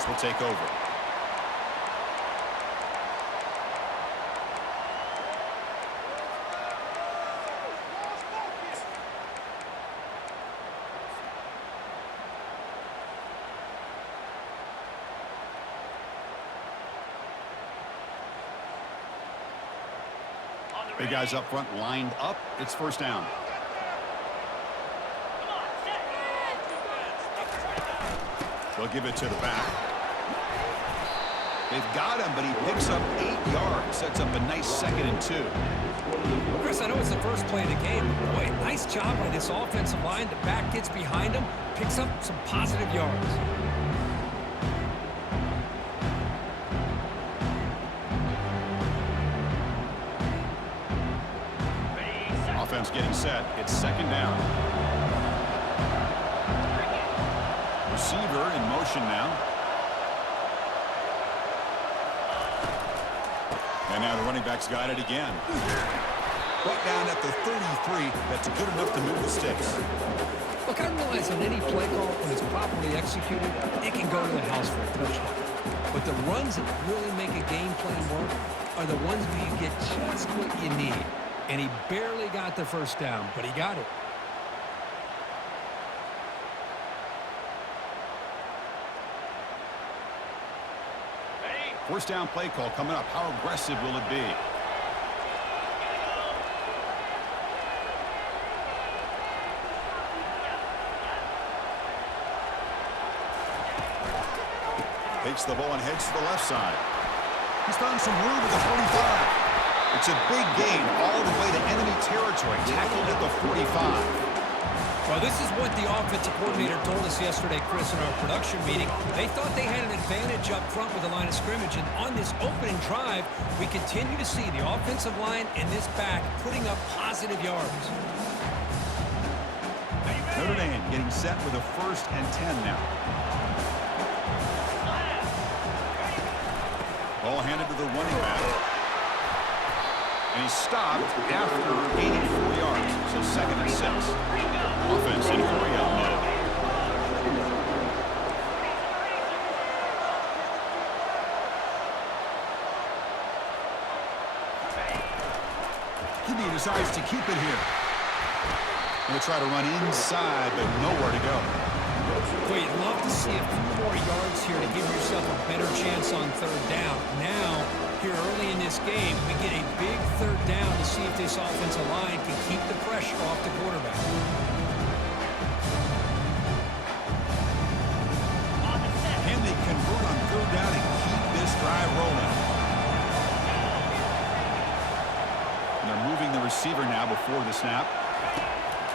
offense will take over. Big guys up front lined up. It's first down. They'll give it to the back. They've got him, but he picks up 8 yards. Sets up a nice 2nd and 2. Well, Chris, I know it's the first play of the game. Boy, nice job by this offensive line. The back gets behind him, picks up some positive yards. Offense getting set. It's 2nd down. Receiver in motion now. And now the running back's got it again. Right down at the 33. That's good enough to move the sticks. Look, I realize on any play call, when it's properly executed, it can go to the house for a touchdown. But the runs that really make a game plan work are the ones where you get just what you need. And he barely got the first down, but he got it. First down play call coming up. How aggressive will it be? Takes the ball and heads to the left side. He's found some room at the 45. It's a big gain all the way to enemy territory. Tackled at the 45. Well, this is what the offensive coordinator told us yesterday, Chris, in our production meeting. They thought they had an advantage up front with the line of scrimmage, and on this opening drive, we continue to see the offensive line and this back putting up positive yards. Notre Dame getting set with a 1st and 10 now. Ball handed to the running back. And he stopped after 84 yards, so 2nd and 6. Offense in hurry-up mode. He decides to keep it here. Going to try to run inside, but nowhere to go. Well, you'd love to see a few more yards here to give yourself a better chance on 3rd down. Now, here early in this game, we get a big 3rd down to see if this offensive line can keep the pressure off the quarterback. Can they convert on 3rd down and keep this drive rolling? And they're moving the receiver now before the snap.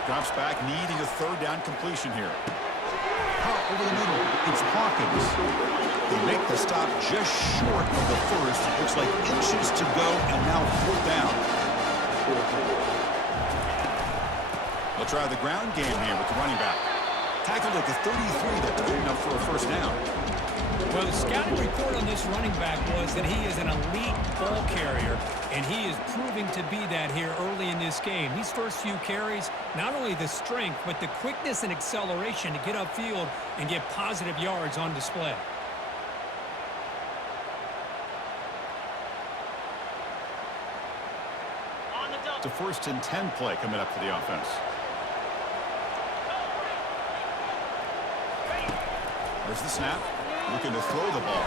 Drops back, needing a 3rd down completion here. Over the middle, it's Hawkins. They make the stop just short of the 1st. Looks like inches to go, and now 4th down. They'll try the ground game here with the running back. Tackled at the 33, that's good enough for a 1st down. Well, the scouting report on this running back was that he is an elite ball carrier, and he is proving to be that here early in this game. These first few carries, not only the strength, but the quickness and acceleration to get upfield and get positive yards on display. It's a 1st and 10 play coming up for the offense. There's the snap. Looking to throw the ball.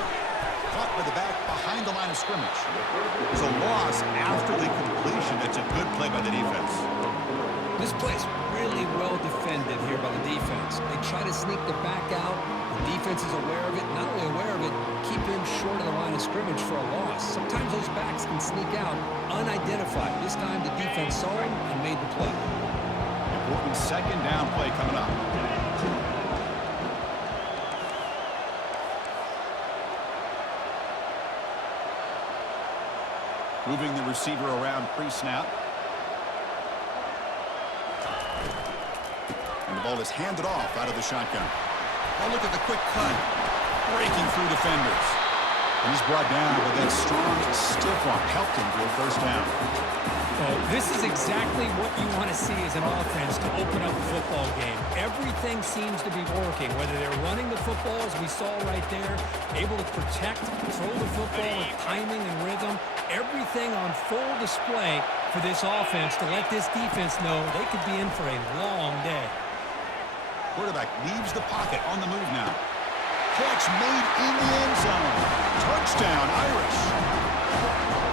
Caught with the back behind the line of scrimmage. It's a loss after the completion. It's a good play by the defense. This play's really well defended here by the defense. They try to sneak the back out. The defense is aware of it. Not only aware of it, keep him short of the line of scrimmage for a loss. Sometimes those backs can sneak out unidentified. This time the defense saw him and made the play. Important 2nd down play coming up. Moving the receiver around pre-snap. And the ball is handed off out of the shotgun. Oh, look at the quick cut. Breaking through defenders. And he's brought down, but that strong, stiff arm helped him to a 1st down. Oh, this is exactly what you want to see as an offense to open up a football game. Everything seems to be working, whether they're running the football, as we saw right there, able to protect, throw the football with timing and rhythm, everything on full display for this offense to let this defense know they could be in for a long day. Quarterback leaves the pocket on the move now. Catch made in the end zone. Touchdown, Irish.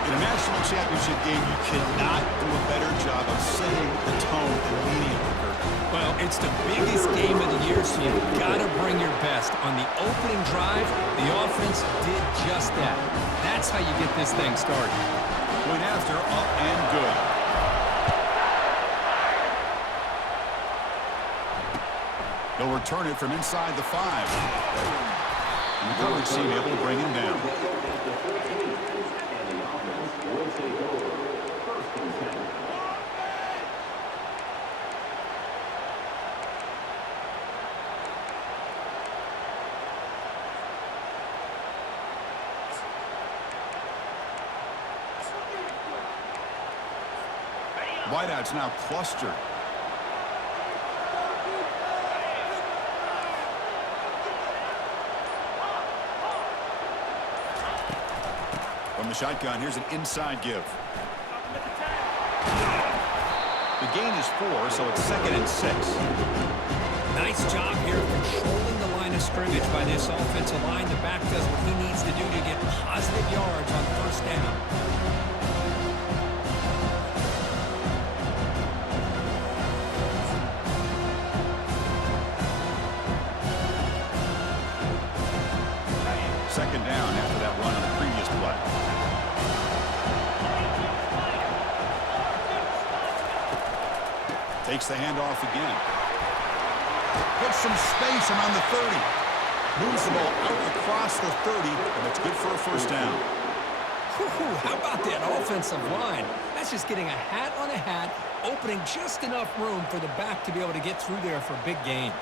In a national championship game, you cannot do a better job of setting the tone immediately, Kirk. Well, it's the biggest game of the year, so you've got to bring your best. On the opening drive, the offense did just that. That's how you get this thing started. Point after, up and good. They'll return it from inside the 5. And the coverage team able to bring him down. Wideouts now clustered. From the shotgun, here's an inside give. The gain is 4, so it's 2nd and 6. Nice job here controlling the line of scrimmage by this offensive line. The back does what he needs to do to get positive yards on first down. Second down after that run on the previous play. Takes the handoff again. Gets some space around the 30. Moves the ball out across the 30, and it's good for a first down. Whew, how about that offensive line? That's just getting a hat on a hat, opening just enough room for the back to be able to get through there for a big gain.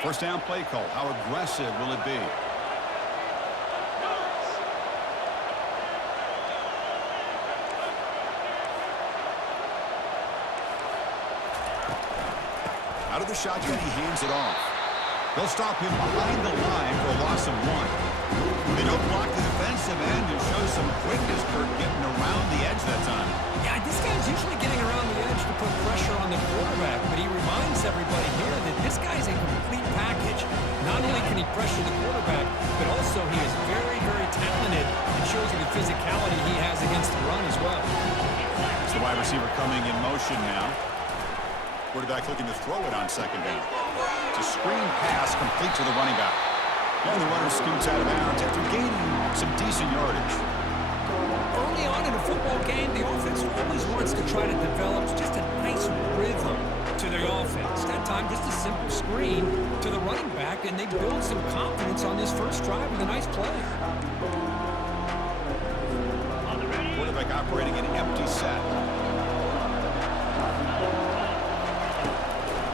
First down play call. How aggressive will it be? Out of the shotgun, he hands it off. They'll stop him behind the line for a loss of 1. They don't block the defensive end and show some quickness, Kirk, getting around the edge that time. Yeah, this guy's usually getting around the edge to put pressure on the quarterback, but he reminds everybody here that this guy's a complete package. Not only can he pressure the quarterback, but also he is very, very talented and shows you the physicality he has against the run as well. It's the wide receiver coming in motion now. Quarterback looking to throw it on second down. It's a screen pass complete to the running back. And the runner scoots out of bounds after gaining some decent yardage. Early on in a football game, the offense always wants to try to develop just a nice rhythm to their offense. That time, just a simple screen to the running back, and they build some confidence on this first drive with a nice play. Quarterback operating an empty set.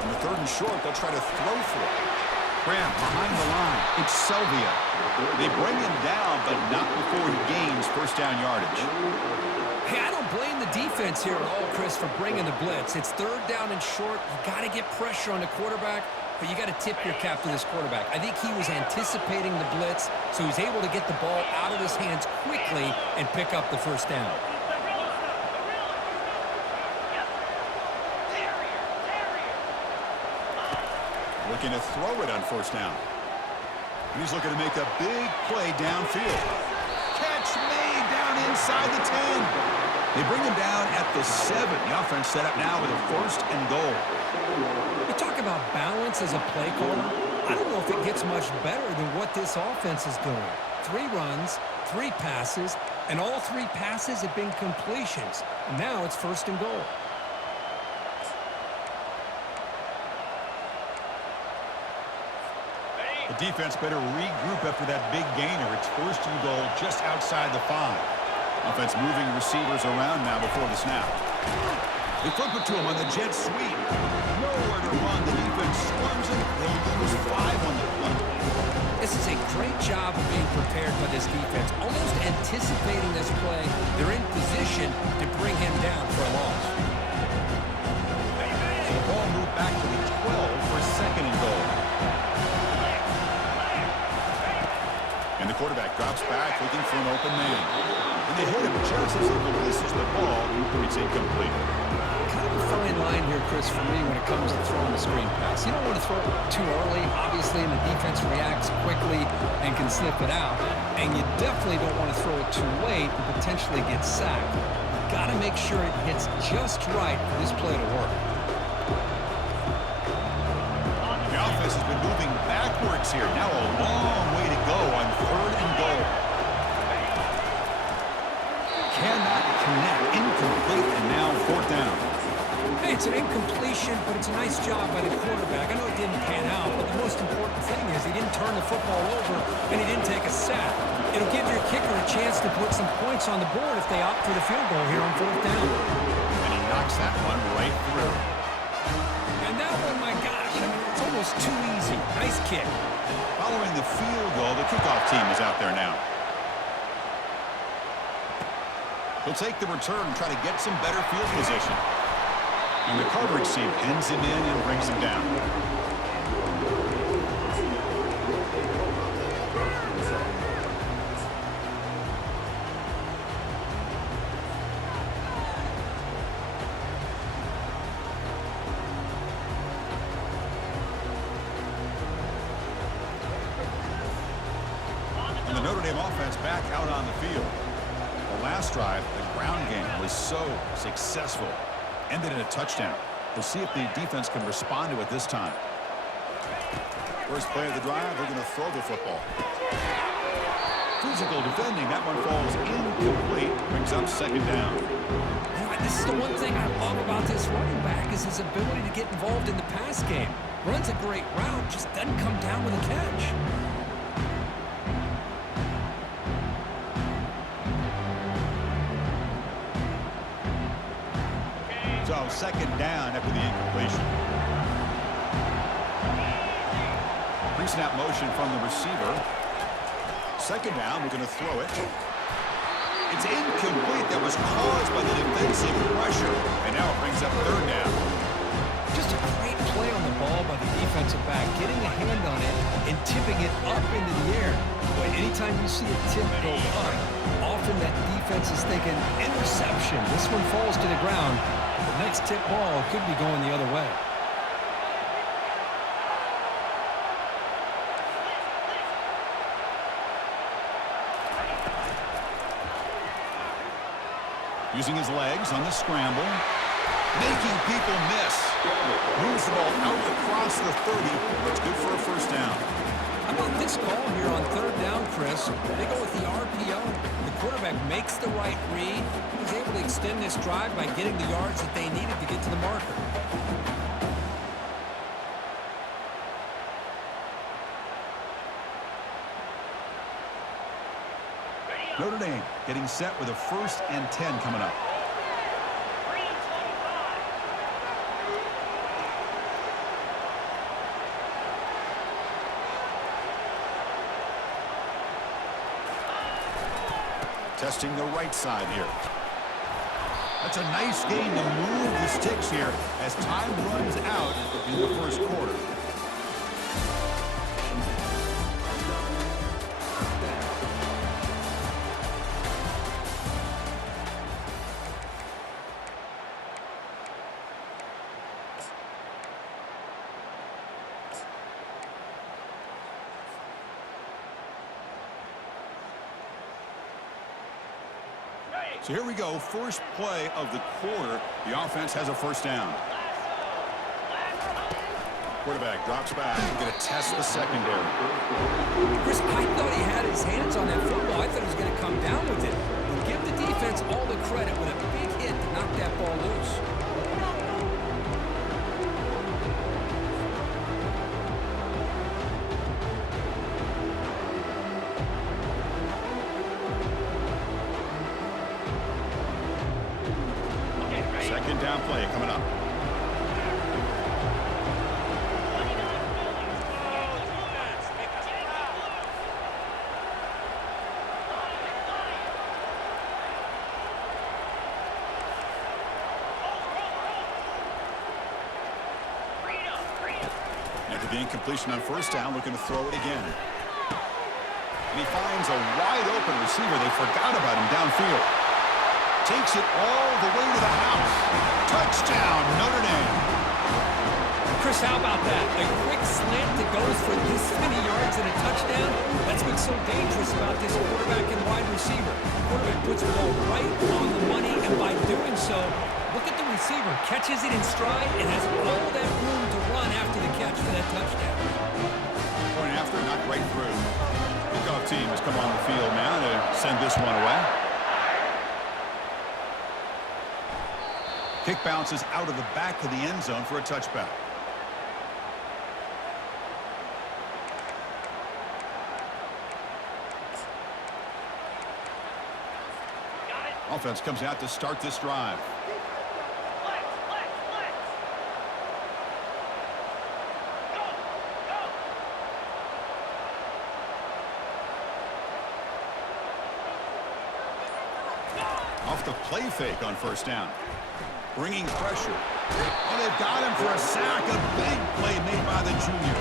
On the 3rd and short, they'll try to throw for it. Graham behind the line. It's Selvia. They bring him down, but not before he gains first down yardage. Hey, I don't blame the defense here at all, Chris, for bringing the blitz. It's 3rd down and short. You got to get pressure on the quarterback, but you got to tip your cap to this quarterback. I think he was anticipating the blitz, so he's able to get the ball out of his hands quickly and pick up the first down. Looking to throw it on first down. And he's looking to make a big play downfield. Catch made down inside the 10. They bring him down at the 7. The offense set up now with a 1st and goal. You talk about balance as a play caller. I don't know if it gets much better than what this offense is doing. 3 runs, 3 passes, and all 3 passes have been completions. And now it's 1st and goal. The defense better regroup after that big gainer. It's 1st and goal just outside the 5. Offense moving receivers around now before the snap. They flip it to him on the jet sweep. Nowhere to run. The defense swarms him. They'll lose 5 on the play. This is a great job of being prepared by this defense, almost anticipating this play. They're in position to bring him down for a loss. So the ball moved back to the 12 for 2nd and goal. And the quarterback drops back looking for an open man. And they hit him just as he releases the ball. It's incomplete. Kind of a fine line here, Chris, for me when it comes to throwing the screen pass. You don't want to throw it too early, obviously, and the defense reacts quickly and can sniff it out. And you definitely don't want to throw it too late and potentially get sacked. You've got to make sure it hits just right for this play to work. The offense has been moving backwards here. Now a long way to go on 3rd and goal. Cannot connect. Incomplete, and now 4th down. Hey, it's an incompletion, but it's a nice job by the quarterback. I know it didn't pan out, but the most important thing is he didn't turn the football over and he didn't take a sack. It'll give your kicker a chance to put some points on the board if they opt for the field goal here on 4th down. And he knocks that one right through. And that one, my gosh, I mean, it's almost too easy. Nice kick. Following the field goal, the kickoff team is out there now. He'll take the return and try to get some better field position. And the coverage team pins him in and brings him down. And the Notre Dame offense back out on the field. The last drive, the ground game, was so successful. Ended in a touchdown. We'll see if the defense can respond to it this time. First play of the drive, they're going to throw the football. Physical defending. That one falls incomplete. Brings up 2nd down. This is the one thing I love about this running back is his ability to get involved in the pass game. Runs a great route, just doesn't come down with a catch. So 2nd down after the incompletion. Pre-snap motion from the receiver. 2nd down, we're going to throw it. It's incomplete. That was caused by the defensive pressure. And now it brings up 3rd down. Just a great play on the ball by the defensive back, getting a hand on it and tipping it up into the air. But anytime you see a tip go up, often that defense is thinking interception. This one falls to the ground. The next tip ball could be going the other way. Using his legs on the scramble. Making people miss. Moves the ball out across the 30. It's good for a 1st down. How about this call here on 3rd down, Chris? They go with the RPO. The quarterback makes the right read. He was able to extend this drive by getting the yards that they needed to get to the marker. Notre Dame getting set with a 1st and 10 coming up. Testing the right side here. That's a nice gain to move the sticks here as time runs out in the 1st quarter. So here we go, first play of the quarter. The offense has a 1st down. Quarterback drops back. Going to test the secondary. Chris, I thought he had his hands on that football. I thought he was going to come down with it. But give the defense all the credit with a big hit to knock that ball loose. Second down play coming up. After the incompletion on first down, looking to throw it again. And he finds a wide-open receiver. They forgot about him downfield. Takes it all the way to the house. Touchdown, Notre Dame. Chris, how about that? A quick slant that goes for this many yards and a touchdown. That's what's so dangerous about this quarterback and wide receiver. Quarterback puts the ball right on the money, and by doing so, look at the receiver. Catches it in stride and has all that room to run after the catch for that touchdown. Point after, knocked right through. Kickoff team has come on the field now to send this one away. Kick bounces out of the back of the end zone for a touchback. Offense comes out to start this drive. Off the play fake on first down. Bringing pressure. Oh, they've got him for a sack. A big play made by the junior.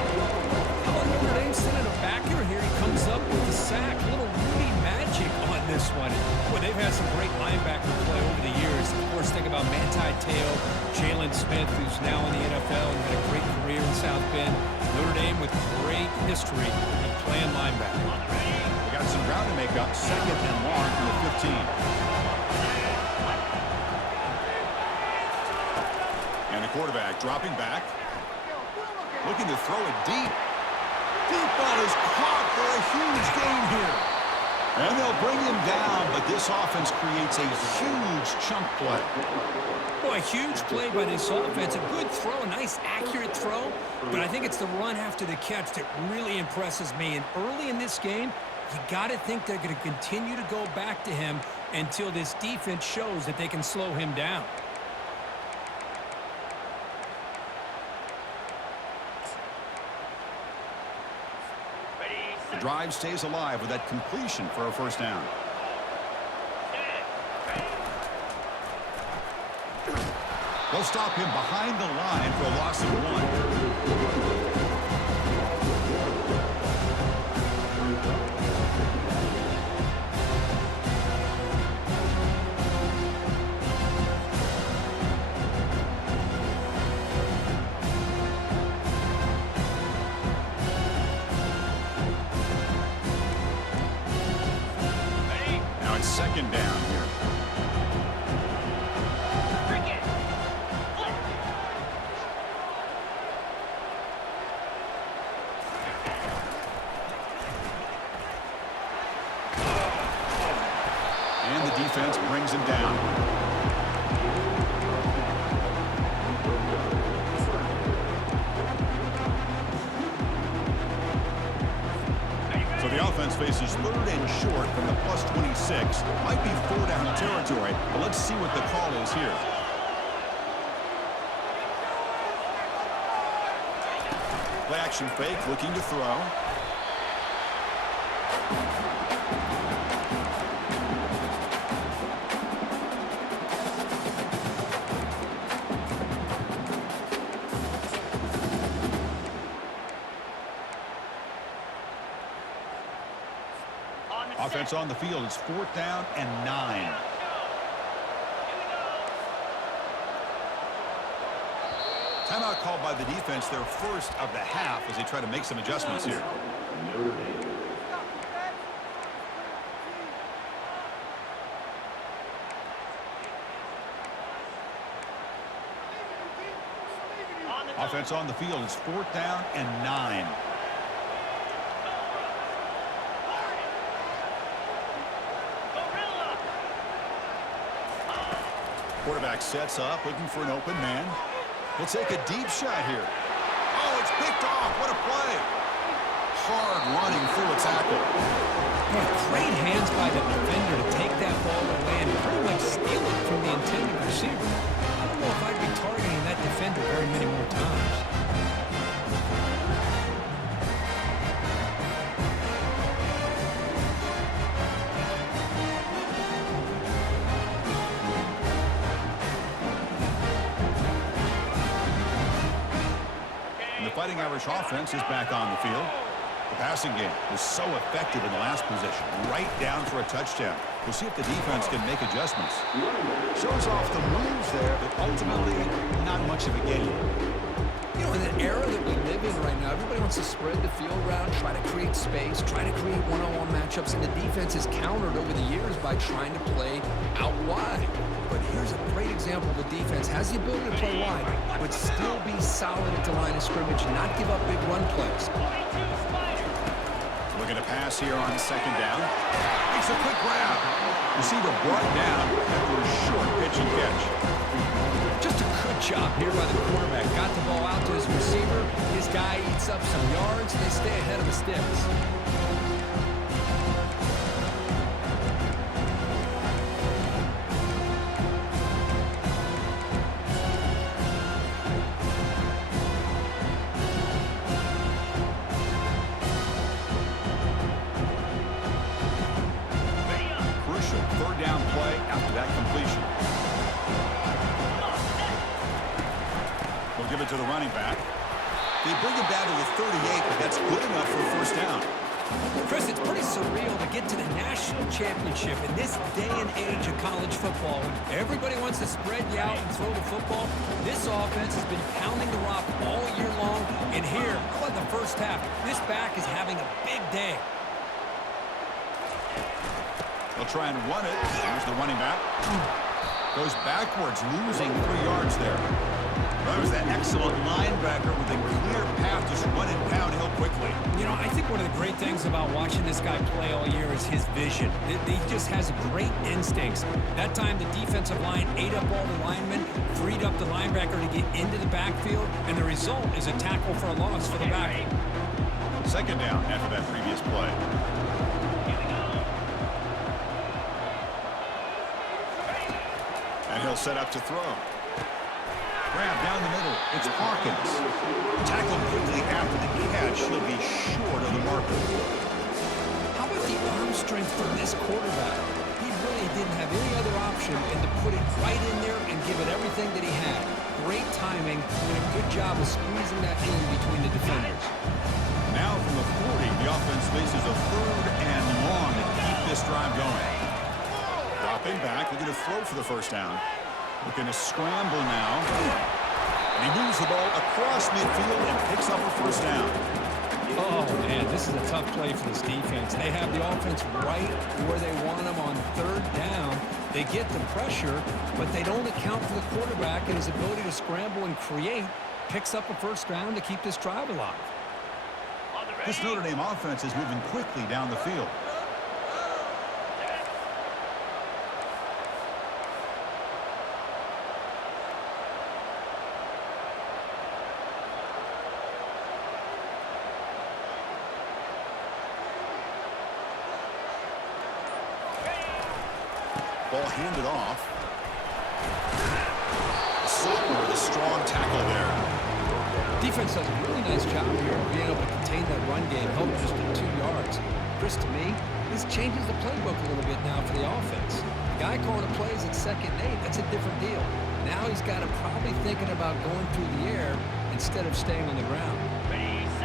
How about Notre Dame sending a backer here? He comes up with the sack. A little Rudy magic on this one. Boy, they've had some great linebacker play over the years. Of course, think about Manti Te'o, Jalen Smith, who's now in the NFL and had a great career in South Bend. Notre Dame with great history of playing linebacker. They got some ground to make up. Second and long from the 15. And the quarterback dropping back. Looking to throw it deep. Deep ball is caught for a huge gain here. And they'll bring him down, but this offense creates a huge chunk play. Boy, huge play by this offense. A good throw, a nice accurate throw. But I think it's the run after the catch that really impresses me. And early in this game, you got to think they're going to continue to go back to him until this defense shows that they can slow him down. The drive stays alive with that completion for a first down. They'll stop him behind the line for a loss of 1. Second down here. And the defense brings him down. So the offense faces third and short from the plus 26. Might be 4-down territory, but let's see what the call is here. Play action fake, looking to throw. Offense on the field. It's 4th down and 9. Timeout called by the defense, their first of the half, as they try to make some adjustments here. Offense on the field. It's 4th down and 9. Quarterback sets up, looking for an open man. He'll take a deep shot here. Oh, it's picked off. What a play. Hard running through a tackle. Boy, great hands by the defender to take that ball away and pretty much steal it from the intended receiver. I don't Fighting Irish offense is back on the field. The passing game was so effective in the last possession, right down for a touchdown. We'll see if the defense can make adjustments. Shows off the moves there, but ultimately not much of a gain. You know, in an era that we live in right now, everybody wants to spread the field around, try to create space, try to create one-on-one matchups, and the defense is countered over the years by trying to play out wide. But here's a great example of a defense has the ability to play wide, but still be solid at the line of scrimmage and not give up big run plays. Looking to pass here on second down. Makes a quick grab. Receiver brought down after a short pitch and catch. Just a good job here by the quarterback. Got the ball out to his receiver. His guy eats up some yards, and they stay ahead of the sticks. Give it to the running back. They bring him down to the 38, but that's good enough for a first down. Chris, it's pretty surreal to get to the national championship in this day and age of college football. When everybody wants to spread you out and throw the football, this offense has been pounding the rock all year long. And here, how about the first half? This back is having a big day. They'll try and run it. Here's the running back. Goes backwards, losing 3 yards there. That was that excellent linebacker with a clear path, just running downhill quickly. You know, I think one of the great things about watching this guy play all year is his vision. He just has great instincts. That time, the defensive line ate up all the linemen, freed up the linebacker to get into the backfield, and the result is a tackle for a loss for the back. Second down after that previous play. And he'll set up to throw. Grab down the middle. It's Hawkins. Tackled quickly after the catch. He'll be short of the marker. How about the arm strength from this quarterback? He really didn't have any other option than to put it right in there and give it everything that he had. Great timing and a good job of squeezing that in between the defenders. Now from the 40, the offense faces a third and long to keep this drive going. Dropping back, looking to throw for the first down. Looking to scramble now. And he moves the ball across midfield and picks up a first down. Oh, man, this is a tough play for this defense. They have the offense right where they want them on third down. They get the pressure, but they don't account for the quarterback and his ability to scramble and create. Picks up a first down to keep this drive alive. This Notre Dame offense is moving quickly down the field. Ball handed off. Sutton with a strong tackle there. Defense does a really nice job here of being able to contain that run game, held just at 2 yards. Chris, to me, this changes the playbook a little bit now for the offense. The guy calling the plays at 2nd and 8, that's a different deal. Now he's got to probably thinking about going through the air instead of staying on the ground.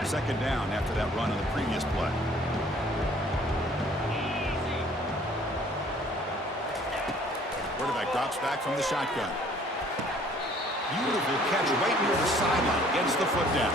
Second down after that run on the previous play. Quarterback drops back from the shotgun. Beautiful catch right near the sideline. Gets the foot down.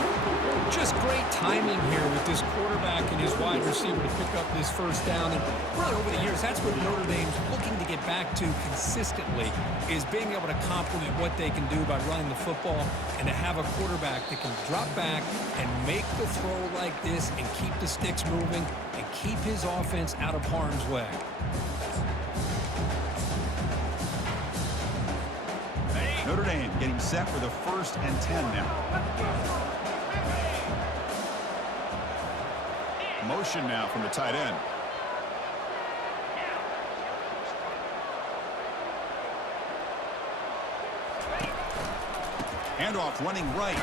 Just great timing here with this quarterback and his wide receiver to pick up this first down. And really over the years, that's what Notre Dame's looking to get back to consistently, is being able to complement what they can do by running the football and to have a quarterback that can drop back and make the throw like this and keep the sticks moving and keep his offense out of harm's way. Notre Dame getting set for the 1st and 10 now. Motion now from the tight end. Handoff running right.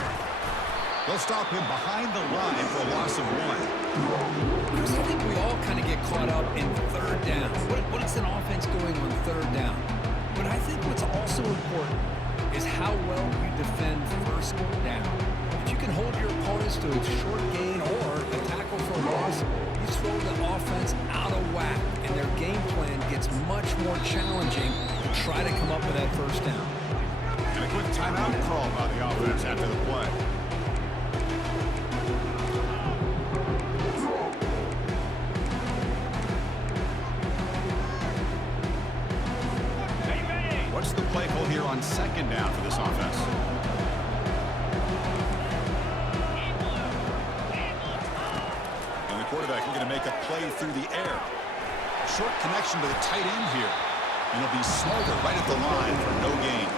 They'll stop him behind the line for a loss of 1. Because I think we all kind of get caught up in third down. What is an offense doing on third down? But I think what's also important is how well you defend first down. If you can hold your opponents to a short gain or a tackle for a loss, you throw the offense out of whack, and their game plan gets much more challenging to try to come up with that first down. And a quick timeout call by the offense after the play. What's the play call here on second down for this offense? And the quarterback looking to make a play through the air. Short connection to the tight end here. And he'll be smothered right at the line for no gain.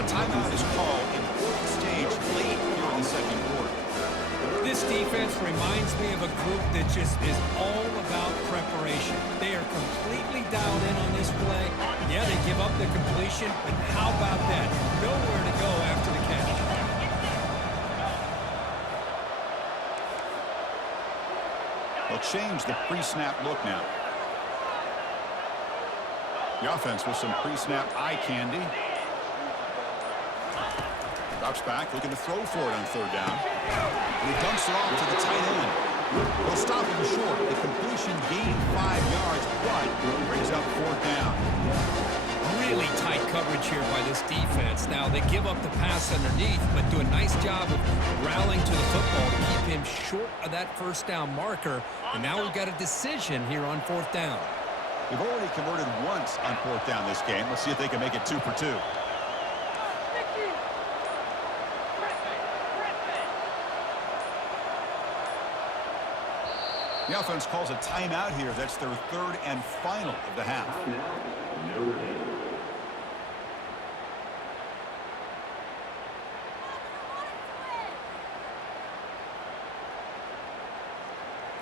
The timeout is called in important stage late here in the second quarter. This defense reminds me of a group that just is all about preparation. They are completely dialed in on this play. Yeah, they give up the completion, but how about that? Nowhere to go after the catch. They'll change the pre-snap look now. The offense with some pre-snap eye candy. Drops back, looking to throw for it on third down. And he dumps it off to the tight end. He'll stop him short. The completion gained 5 yards, but brings up fourth down. Really tight coverage here by this defense. Now, they give up the pass underneath, but do a nice job of rallying to the football to keep him short of that first down marker. And now we've got a decision here on fourth down. We've already converted once on fourth down this game. Let's see if they can make it 2 for 2. The offense calls a timeout here. That's their third and final of the half.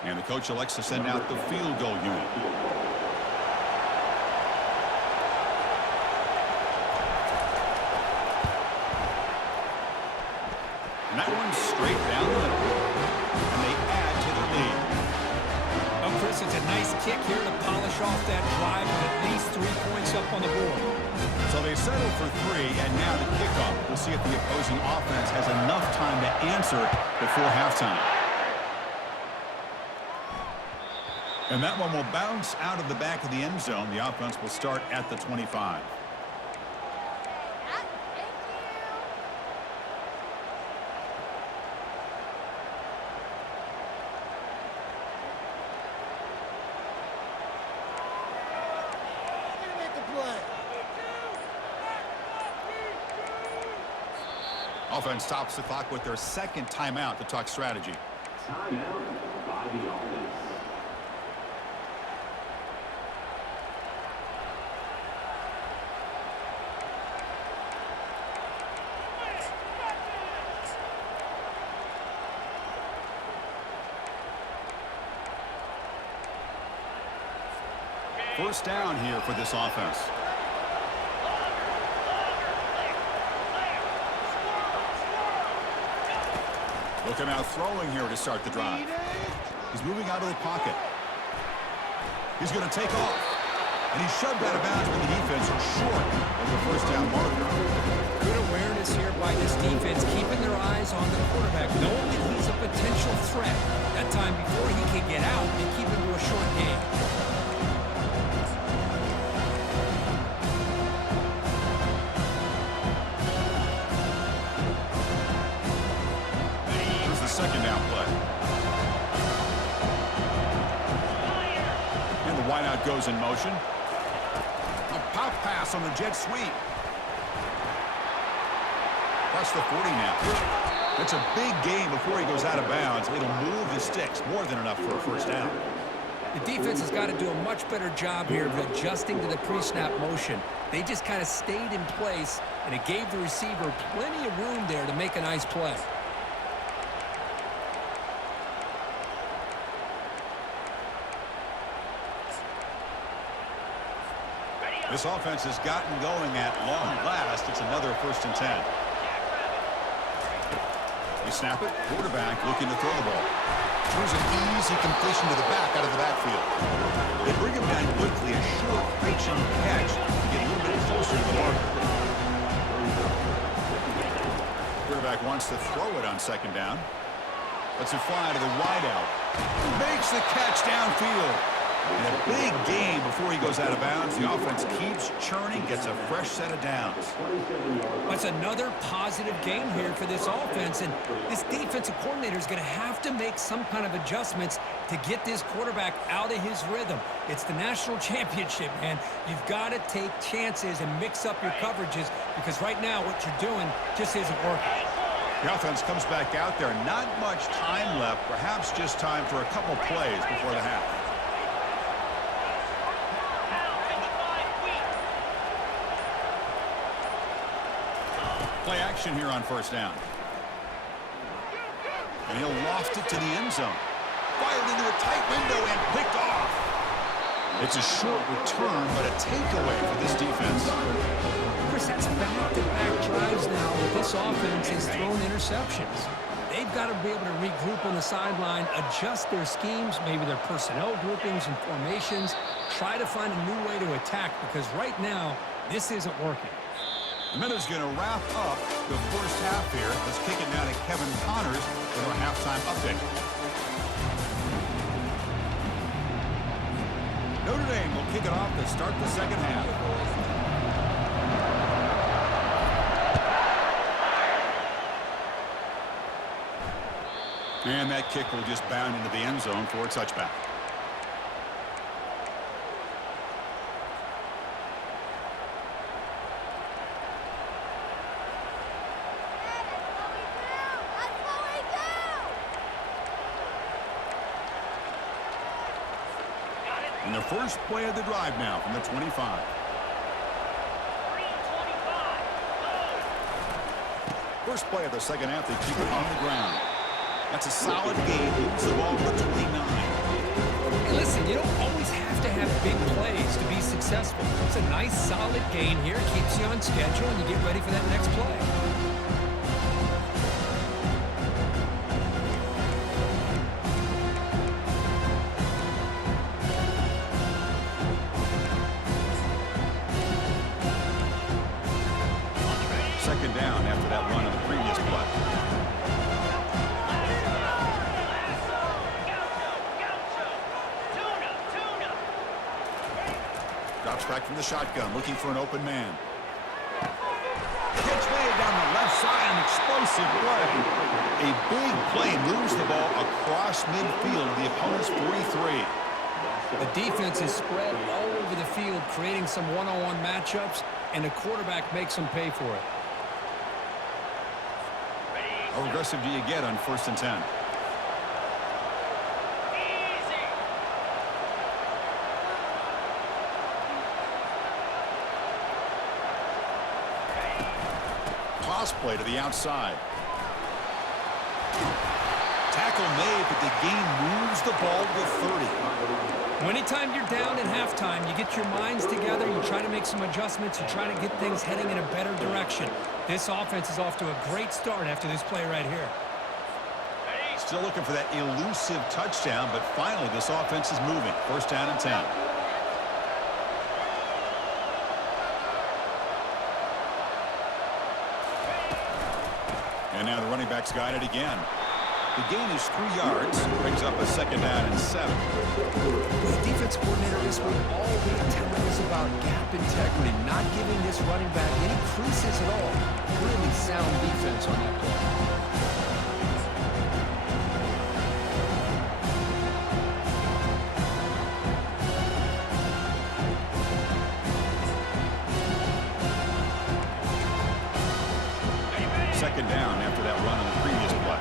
And the coach elects to send out the field goal unit. And that one's straight down the middle. And they add to the lead. Oh, Chris, it's a nice kick here to polish off that drive with at least 3 points up on the board. So they settle for 3, and now the kickoff. We'll see if the opposing offense has enough time to answer before halftime. And that one will bounce out of the back of the end zone. The offense will start at the 25. Offense stops the clock with their second timeout to talk strategy. Timeout by the offense. First down here for this offense. Looking out throwing here to start the drive. He's moving out of the pocket. He's going to take off. And he's shoved out of bounds with the defense short of the first down marker. Good awareness here by this defense, keeping their eyes on the quarterback, knowing that he's a potential threat. That time before he can get out and keep him to a short game. Second down play. And the wideout goes in motion. A pop pass on the jet sweep. Plus the 40 now. That's a big gain before he goes out of bounds. It'll move the sticks more than enough for a first down. The defense has got to do a much better job here of adjusting to the pre-snap motion. They just kind of stayed in place, and it gave the receiver plenty of room there to make a nice play. This offense has gotten going at long last. It's another 1st and 10. They snap it. Quarterback looking to throw the ball. Throws an easy completion to the back out of the backfield. They bring him down quickly. A short, reaching catch to get a little bit closer to the marker. 3rd Quarterback wants to throw it on second down. Lets it fly to the wideout. Makes the catch downfield. And a big gain before he goes out of bounds. The offense keeps churning, gets a fresh set of downs. That's another positive game here for this offense, and this defensive coordinator is going to have to make some kind of adjustments to get this quarterback out of his rhythm. It's the national championship, man. You've got to take chances and mix up your coverages because right now what you're doing just isn't working. The offense comes back out there. Not much time left, perhaps just time for a couple plays before the half. Play action here on first down. And he'll loft it to the end zone. Fired into a tight window and picked off. It's a short return, but a takeaway for this defense. Chris, that's back-to-back drives now that this offense has thrown interceptions. They've got to be able to regroup on the sideline, adjust their schemes, maybe their personnel groupings and formations, try to find a new way to attack because right now, this isn't working. The Miller's going to wrap up the first half here. Let's kick it now to Kevin Connors for our halftime update. Notre Dame will kick it off to start the second half. And that kick will just bound into the end zone for a touchback. And the first play of the drive now from the 25. First play of the second half, they keep it on the ground. That's a solid gain. Moves the ball to the 29. Hey, listen, you don't always have to have big plays to be successful. It's a nice, solid gain here. Keeps you on schedule, and you get ready for that next play. Second down after that run on the previous play. Drops back from the shotgun, looking for an open man. Catch made down the left side, an explosive play. A big play moves the ball across midfield, the opponent's 43. The defense is spread all over the field, creating some one-on-one matchups, and the quarterback makes them pay for it. How aggressive do you get on 1st and 10? Toss play to the outside. Tackle made, but the gain moves the ball to the 30. Anytime you're down in halftime, you get your minds together, you try to make some adjustments, you try to get things heading in a better direction. This offense is off to a great start after this play right here. Still looking for that elusive touchdown, but finally this offense is moving. 1st down and 10. And now the running back's got it again. The gain is 3 yards, brings up a 2nd down and 7. The defense coordinator this week all week telling us about gap integrity, not giving this running back any creases at all. Really sound defense on that play. Second down after that run on the previous play.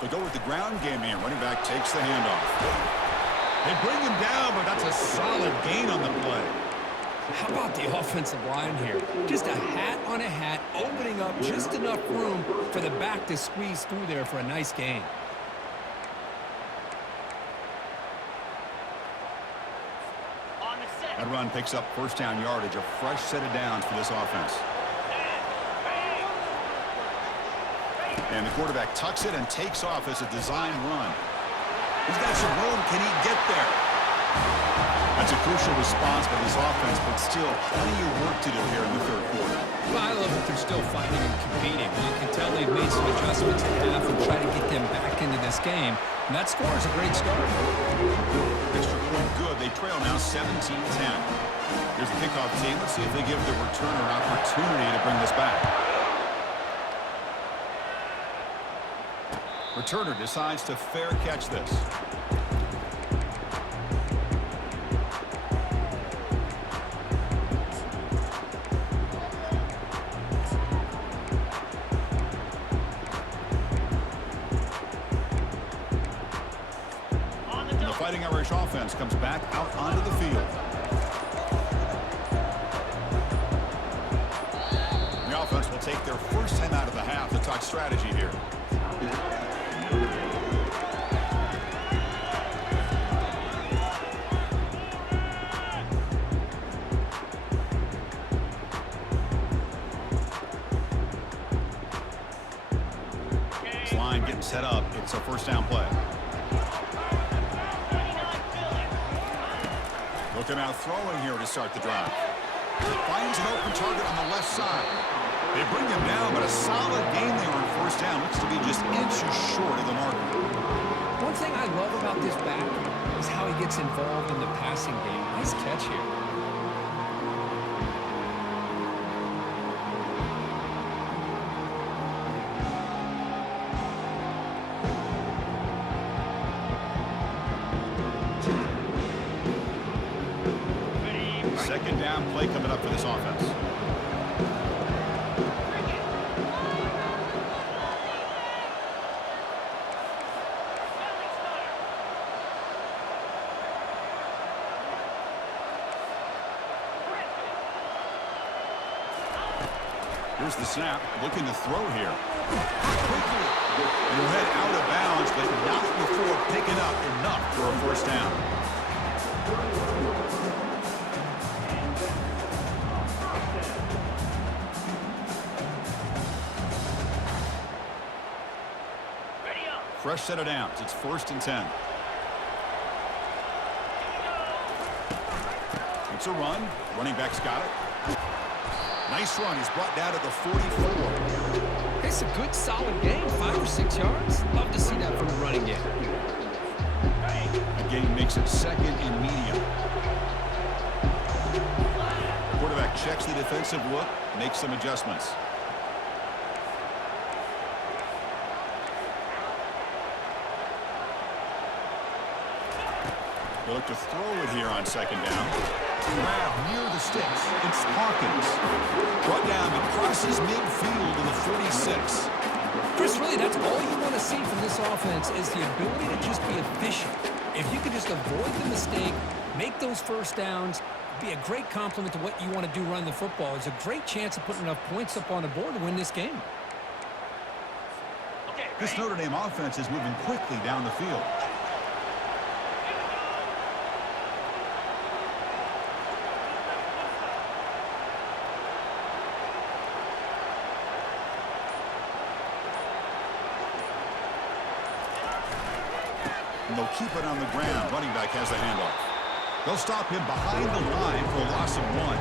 They go with the ground game here. Running back takes the handoff. They bring him down, but that's a solid gain on the play. How about the offensive line here? Just a hat on a hat, opening up just enough room for the back to squeeze through there for a nice gain. That run picks up 1st down yardage, a fresh set of downs for this offense. And the quarterback tucks it and takes off as a design run. He's got some room. Can he get there? That's a crucial response by this offense, but still plenty of work to do here in the third quarter. Well, I love that they're still fighting and competing. You can tell they've made some adjustments at half and try to get them back into this game. And that score is a great start. Extra point good. They trail now 17-10. Here's the kickoff team. Let's see if they give the returner an opportunity to bring this back. Returner decides to fair catch this. And the Fighting Irish offense comes back out onto the field. The offense will take their first time out of the half to talk strategy here. This line getting set up. It's a first down play. Looking out throwing here to start the drive. Finds an open target on the left side. They bring him down, but a solid gain there on first down. Looks to be just inches short of the marker. One thing I love about this back is how he gets involved in the passing game. Nice catch here. Second down play coming up for this offense. Here's the snap, looking to throw here. Quickly. He'll head out of bounds, but not before picking up enough for a first down. Fresh set of downs. It's 1st and 10. It's a run. Running back's got it. Nice run. He's brought down at the 44. It's a good, solid game. 5 or 6 yards. Love to see that from a running game. The game makes it 2nd and medium. Quarterback checks the defensive look, makes some adjustments. They look to throw it here on 2nd down. Grab near the sticks. It's Hawkins. Brought down and crosses midfield to the 46. Chris, really, that's all you want to see from this offense is the ability to just be efficient. If you can just avoid the mistake, make those first downs, be a great compliment to what you want to do running the football. There's a great chance of putting enough points up on the board to win this game. This Notre Dame offense is moving quickly down the field. And they'll keep it on the ground. Running back has the handoff. They'll stop him behind the line for a loss of 1.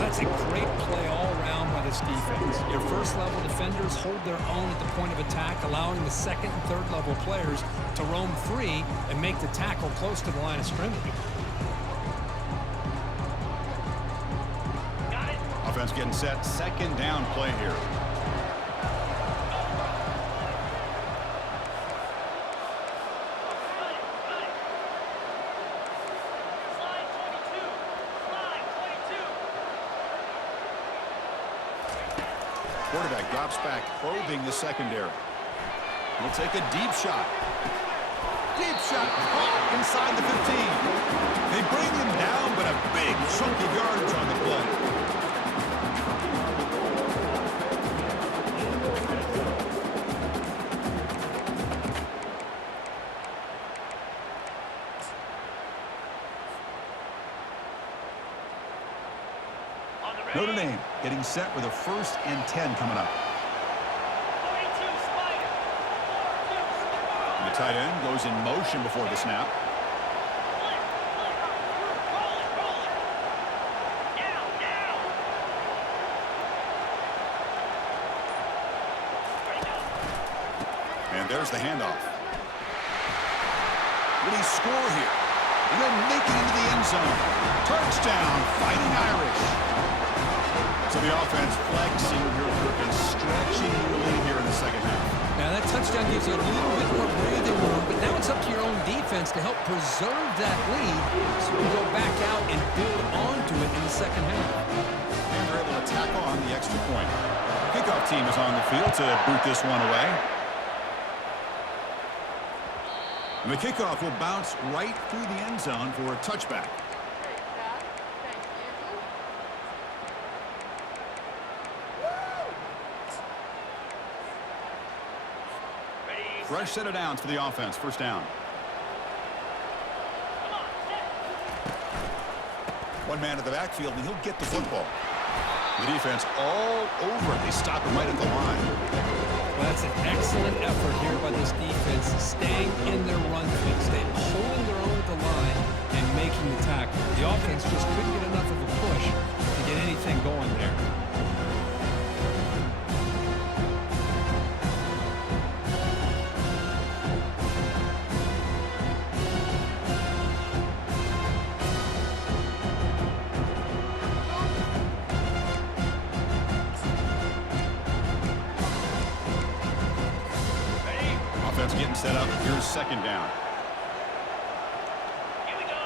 That's a great play all around by this defense. Your first-level defenders hold their own at the point of attack, allowing the second and third-level players to roam free and make the tackle close to the line of scrimmage. Offense getting set. 2nd down play here. Quarterback drops back, probing the secondary. He'll take a deep shot. Deep shot, caught inside the 15. They bring him down, but a big chunk of yardage on the play. Notre Dame getting set with a 1st and 10 coming up. And the tight end goes in motion before the snap. There's the handoff. Will he score here? And then make it into the end zone. Touchdown, Fighting Irish. So the offense flexing here, Kirk, and stretching the lead here in the second half. Now that touchdown gives you a little bit more breathing room, but now it's up to your own defense to help preserve that lead so you can go back out and build onto it in the second half. And they're able to tack on the extra point. Kickoff team is on the field to boot this one away. And the kickoff will bounce right through the end zone for a touchback. Fresh set of downs for the offense. First down. One man at the backfield, and he'll get the football. The defense all over it. They stop him right at the line. Well, that's an excellent effort here by this defense, staying in their run fix. They're holding their own at the line and making the tackle. The offense just couldn't get enough of a push to get anything going there. Offense getting set up. Here's second down. Here we go.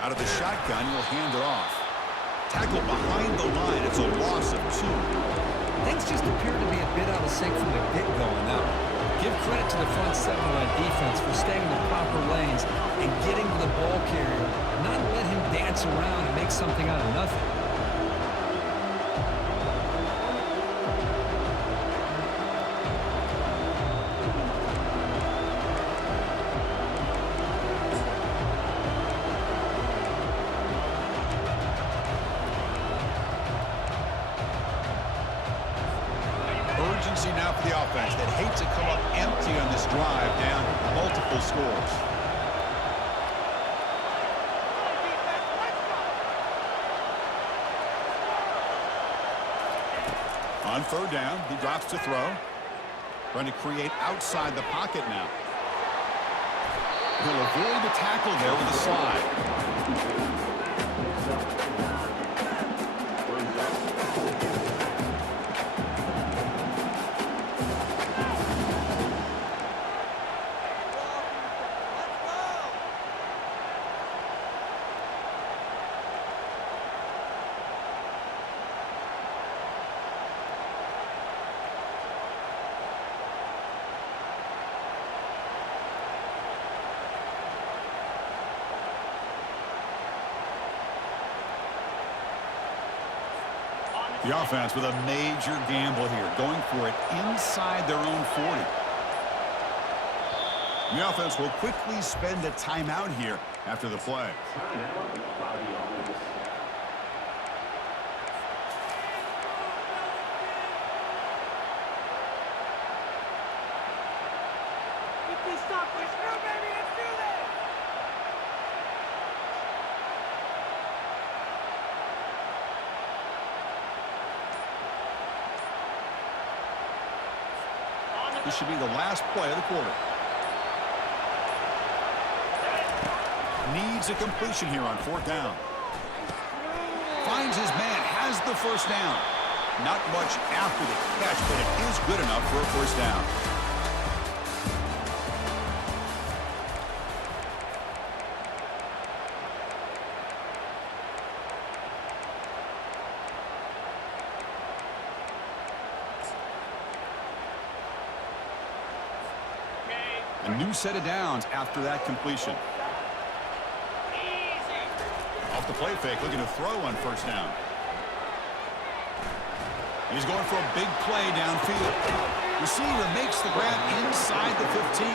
Out of the shotgun, he'll hand it off. Tackle behind the line. It's a loss of 2. Things just appear to be a bit out of sync from the get-go on that one. Give credit to the front seven of that defense for staying in the proper lanes and getting to the ball carrier, not let him dance around and make something out of nothing. Urgency now for the offense that hate to come up empty on this drive, down multiple scores. On third down, he drops to throw. Trying to create outside the pocket now. He'll avoid the tackle there with a slide. The offense with a major gamble here, going for it inside their own 40. The offense will quickly spend a timeout here after the play. Timeout by the offense. Get this stuff. Let's go, baby. Let's do this. This should be the last play of the quarter. Needs a completion here on fourth down. Finds his man, has the first down. Not much after the catch, but it is good enough for a first down. A new set of downs after that completion. Off the play fake, looking to throw on first down. He's going for a big play downfield. Receiver makes the grab inside the 15.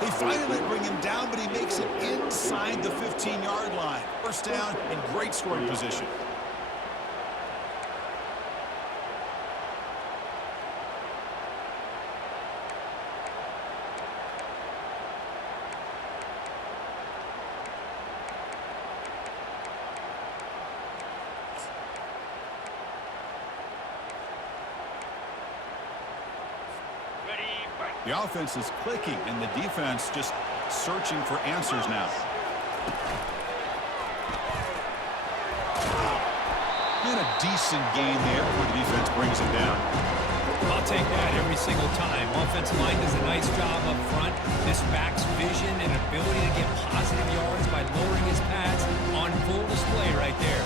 They finally bring him down, but he makes it inside the 15-yard line. First down in great scoring position. The offense is clicking, and the defense just searching for answers now. And a decent gain there before the defense brings him down. I'll take that every single time. Offensive line does a nice job up front. This back's vision and ability to get positive yards by lowering his pads on full display right there.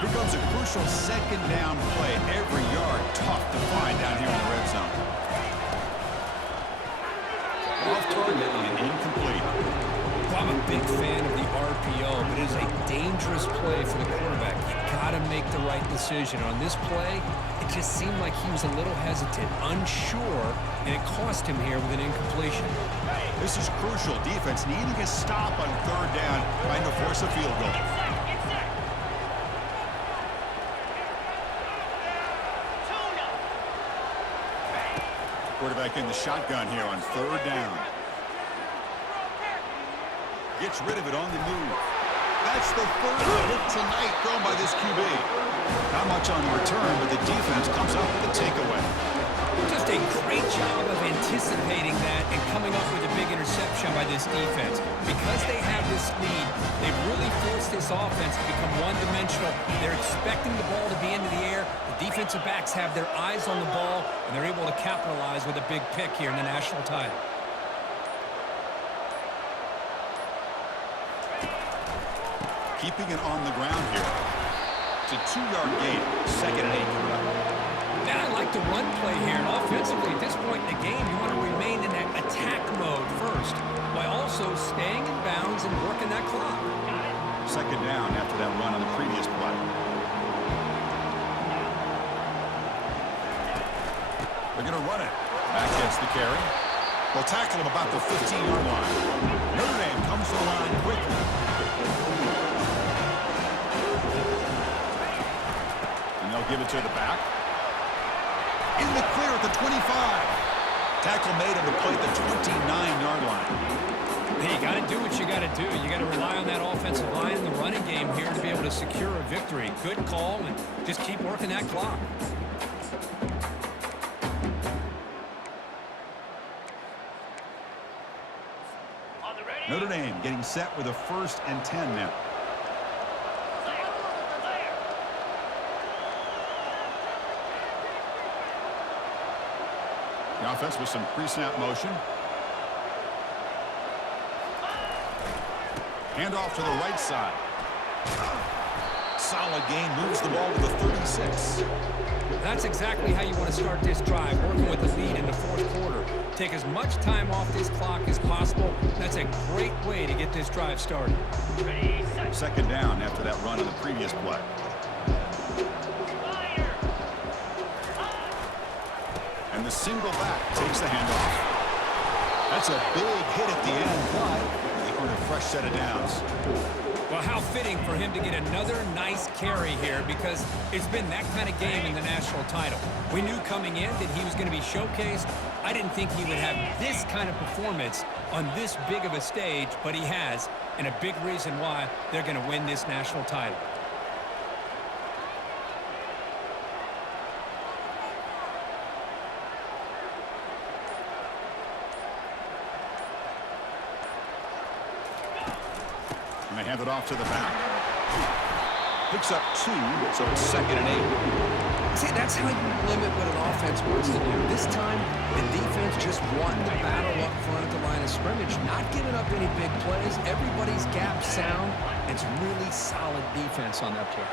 Here comes a crucial second down play. Every yard tough to find down here in the red zone. Off target and incomplete. Well, I'm a big fan of the RPO, but it is a dangerous play for the quarterback. You got to make the right decision. On this play, it just seemed like he was a little hesitant, unsure, and it cost him here with an incompletion. This is crucial. Defense needing a stop on third down, trying to force a field goal. Quarterback in the shotgun here on third down. Gets rid of it on the move. That's the third hit tonight thrown by this QB. Not much on the return, but the defense comes up with a takeaway. Just a great job of anticipating that and coming up with a big interception by this defense. Because they have this lead, they've really forced this offense to become one-dimensional. They're expecting the ball to be into the air. The defensive backs have their eyes on the ball, and they're able to capitalize with a big pick here in the national title. Keeping it on the ground here. It's a 2-yard gain. Second and 8 coming up. Now, I like the run play here, and offensively, at this point in the game, you want to remain in that attack mode first, while also staying in bounds and working that clock. Second down after that run on the previous play. They're going to run it. Back gets the carry. They'll tackle him about the 15-yard line. Notre Dame comes to the line quickly. And they'll give it to the back. In the clear at the 25. Tackle made on the play at the 29-yard line. Hey, you got to do what you got to do. You got to rely on that offensive line in the running game here to be able to secure a victory. Good call, and just keep working that clock. Notre Dame getting set with a 1st and 10 now. The offense with some pre-snap motion. Hand off to the right side. Solid gain, moves the ball to the 36. That's exactly how you want to start this drive, working with the lead in the fourth quarter. Take as much time off this clock as possible. That's a great way to get this drive started. Second down after that run on the previous play. And the single back takes the handoff. That's a big hit at the end, but they earn a fresh set of downs. Well, how fitting for him to get another nice carry here, because it's been that kind of game in the national title. We knew coming in that he was going to be showcased. I didn't think he would have this kind of performance on this big of a stage, but he has, and a big reason why they're going to win this national title. And they hand it off to the back. Picks up 2, so it's second and 8. See, that's how you limit what an offense wants to do. This time, the defense just won the battle up front at the line of scrimmage, not giving up any big plays. Everybody's gap sound. It's really solid defense on that play.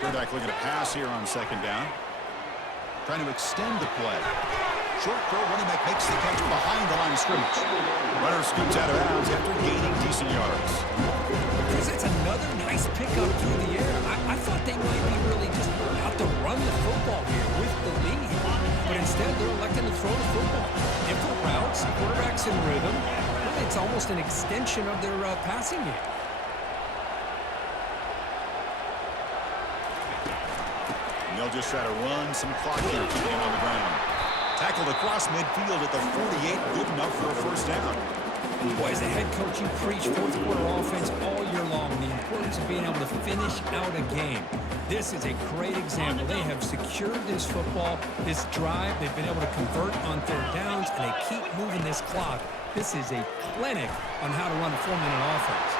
Quarterback looking to pass here on second down. Trying to extend the play. Short throw, running back makes the catch behind the line of scrimmage. Runner scoops out of bounds after gaining decent yards. Because it's another nice pickup through the air. I thought they might be really just out to run the football here with the lead. But instead, they're electing to throw the football. Different routes, quarterbacks in rhythm. Really, it's almost an extension of their passing game. they'll just try to run some clock here, keeping him on the ground. Tackled across midfield at the 48, good enough for a first down. Boy, as a head coach, you preach fourth quarter offense all year long. The importance of being able to finish out a game. This is a great example. They have secured this football, this drive. They've been able to convert on third downs, and they keep moving this clock. This is a clinic on how to run a 4-minute offense.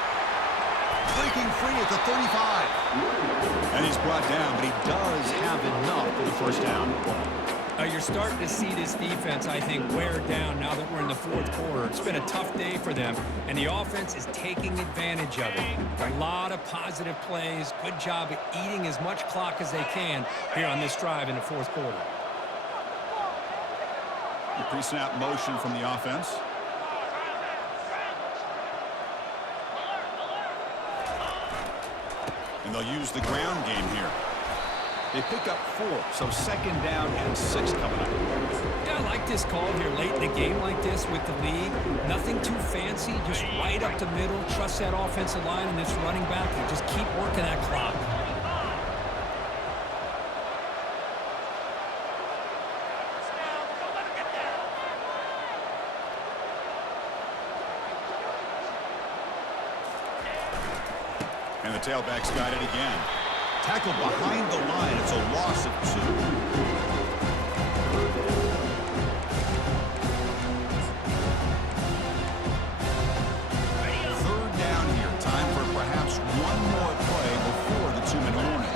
Breaking free at the 35. And he's brought down, but he does have enough for the first down. You're starting to see this defense, I think, wear down now that we're in the fourth quarter. It's been a tough day for them, and the offense is taking advantage of it. A lot of positive plays. Good job at eating as much clock as they can here on this drive in the fourth quarter. The pre-snap motion from the offense. And they'll use the ground game here. They pick up 4, so second down and 6 coming up. Yeah, I like this call here late in the game like this with the lead. Nothing too fancy, just right up the middle. Trust that offensive line and this running back and just keep working that clock. And the tailback's got it again. Tackled behind the line. It's a loss of 2. Third down here. Time for perhaps one more play before the 2-minute warning.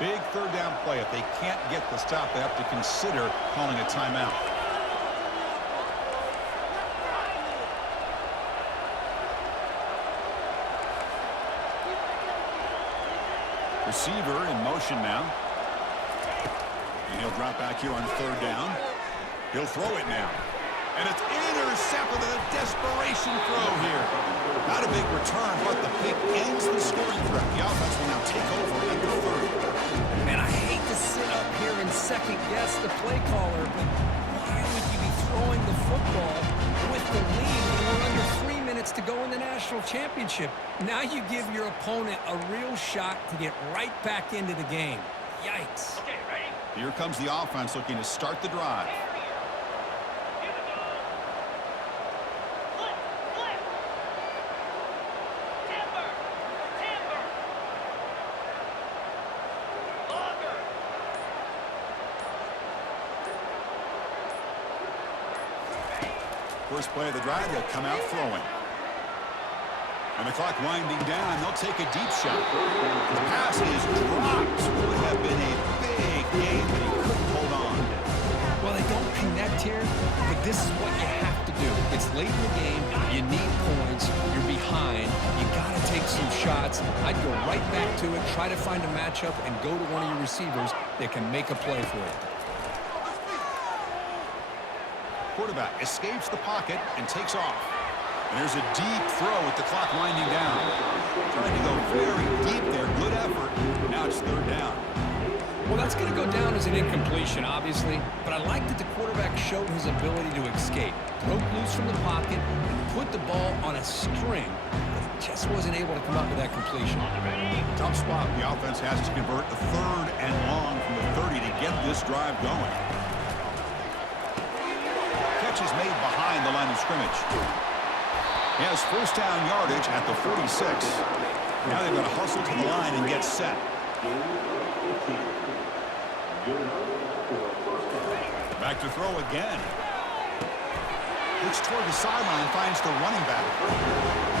Big third down play. If they can't get the stop, they have to consider calling a timeout. Receiver in motion now. And he'll drop back here on third down. He'll throw it now. And it's intercepted with a desperation throw here. Not a big return, but the pick ends the scoring threat. The offense will now take over at the 30. Man, I hate to sit up here and second-guess the play caller, but why would you be throwing the football with the lead when we're under 3 minutes to go in the national championship? Now you give your opponent a real shot to get right back into the game. Yikes. Okay, ready? Here comes the offense looking to start the drive. Flip! Timber! Longer! First play of the drive, they'll come out throwing. And the clock winding down, they'll take a deep shot. The pass is dropped. Would have been a big game, but he couldn't hold on. Well, they don't connect here, but this is what you have to do. It's late in the game. You need points. You're behind. You got to take some shots. I'd go right back to it, try to find a matchup, and go to one of your receivers that can make a play for you. Quarterback escapes the pocket and takes off. And there's a deep throw with the clock winding down. Trying to go very deep there. Good effort. Now it's third down. Well, that's going to go down as an incompletion, obviously, but I like that the quarterback showed his ability to escape. Broke loose from the pocket and put the ball on a string, but he just wasn't able to come up with that completion. Tough spot. The offense has to convert the third and long from the 30 to get this drive going. Catch is made behind the line of scrimmage. He has first down yardage at the 46. Now they've got to hustle to the line and get set. Back to throw again. Looks toward the sideline, finds the running back.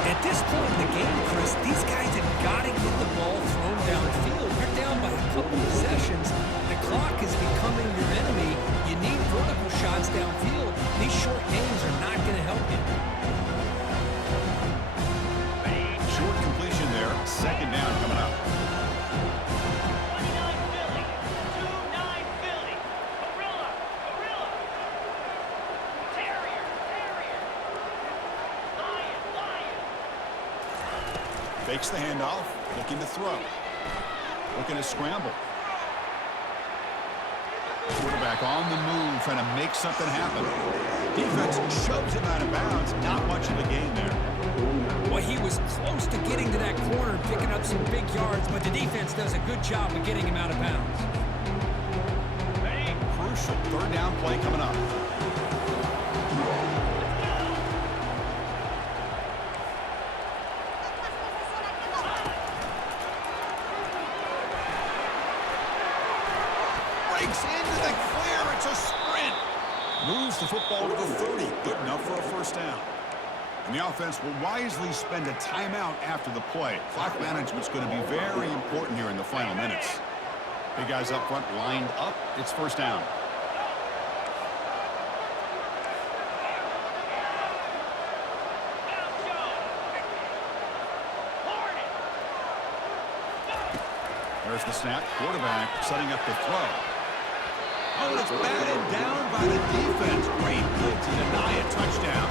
At this point in the game, Chris, these guys have got to get the ball thrown downfield. You're down by a couple possessions. The clock is becoming your enemy. You need vertical shots downfield. These short games are not going to help you. Short completion there. Second down coming up. 29 Philly. 2-9 Philly. Gorilla. Terrier. Lion. Fakes the handoff. Looking to throw. Looking to scramble. Quarterback on the move, trying to make something happen. Defense shoves him out of bounds. Not much of a gain there. Well, he was close to getting to that corner and picking up some big yards, but the defense does a good job of getting him out of bounds. Crucial third down play coming up. Breaks into the clear. It's a sprint. Moves the football to the 30. Good enough for a first down. And the offense will wisely spend a timeout after the play. Clock management's going to be very important here in the final minutes. Big guys up front lined up. It's first down. There's the snap. Quarterback setting up the throw. Oh, and it's batted down by the defense. Great play to deny a touchdown.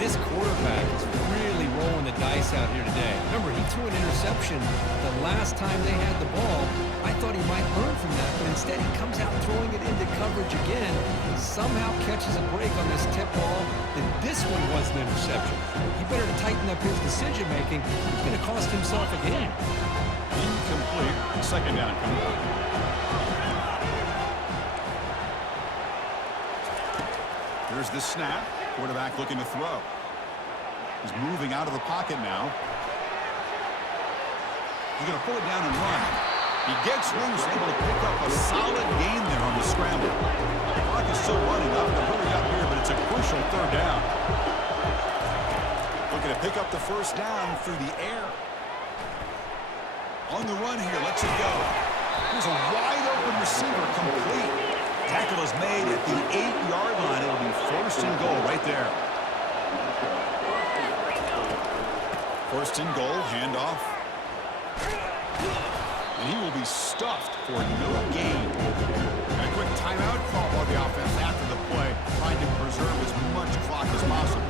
This quarterback is really rolling the dice out here today. Remember, he threw an interception the last time they had the ball. I thought he might learn from that, but instead he comes out throwing it into coverage again. Somehow catches a break on this tip ball. And this one was an interception. He better tighten up his decision-making. He's going to cost himself a game. Incomplete. Second down coming up. Here's the snap. Quarterback looking to throw. He's moving out of the pocket now. He's going to pull it down and run. He gets loose, able to pick up a solid gain there on the scramble. The clock is still running up to hurry up here, but it's a crucial third down. Looking to pick up the first down through the air. On the run here, lets it go. Here's a wide-open receiver, complete. Tackle is made at the 8-yard line. It'll be first and goal right there. First and goal, handoff. And he will be stuffed for no gain. And a quick timeout call by the offense after the play, trying to preserve as much clock as possible.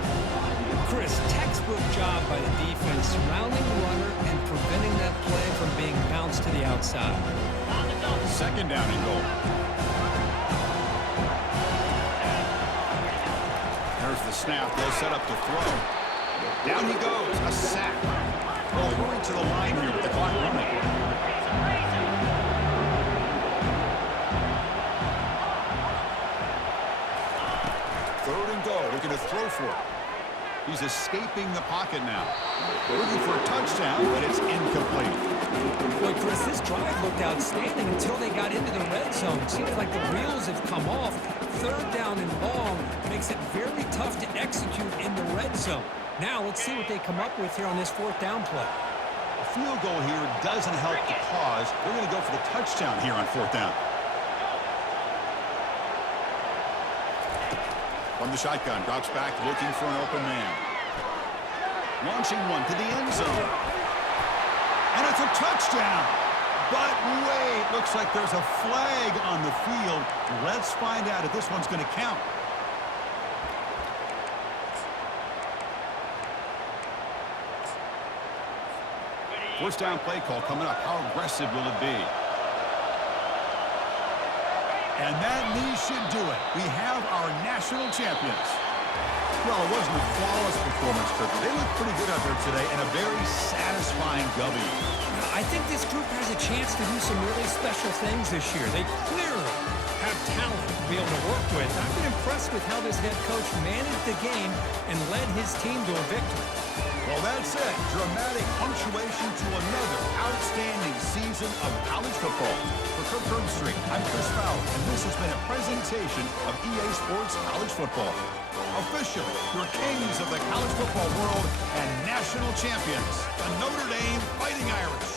Chris, textbook job by the defense, surrounding the runner and preventing that play from being bounced to the outside. Second down and goal. There's the snap. They'll set up to throw. Down he goes. A sack. Well, hurry to the line here with the clock running. Third and goal. Looking to throw for it. He's escaping the pocket now. Looking for a touchdown, but it's incomplete. Boy, Chris, this drive looked outstanding until they got into the red zone. Seems like the wheels have come off. Third down and long makes it very tough to execute in the red zone. Now let's see what they come up with here on this fourth down play. A field goal here doesn't help the cause. They're going to go for the touchdown here on fourth down. From the shotgun, drops back, looking for an open man. Launching one to the end zone. And it's a touchdown. But wait, looks like there's a flag on the field. Let's find out if this one's going to count. First down play call coming up. How aggressive will it be? And that knee should do it. We have our national champions. Well, it wasn't a flawless performance, Kirk. They looked pretty good out there today and a very satisfying W. I think this group has a chance to do some really special things this year. They clearly have talent to be able to work with. I've been impressed with how this head coach managed the game and led his team to a victory. Well, that's it. Dramatic punctuation to another outstanding season of college football. For Kirk Herbstreit, I'm Chris Fowler, and this has been a presentation of EA Sports College Football. Officially, your kings of the college football world and national champions, the Notre Dame Fighting Irish.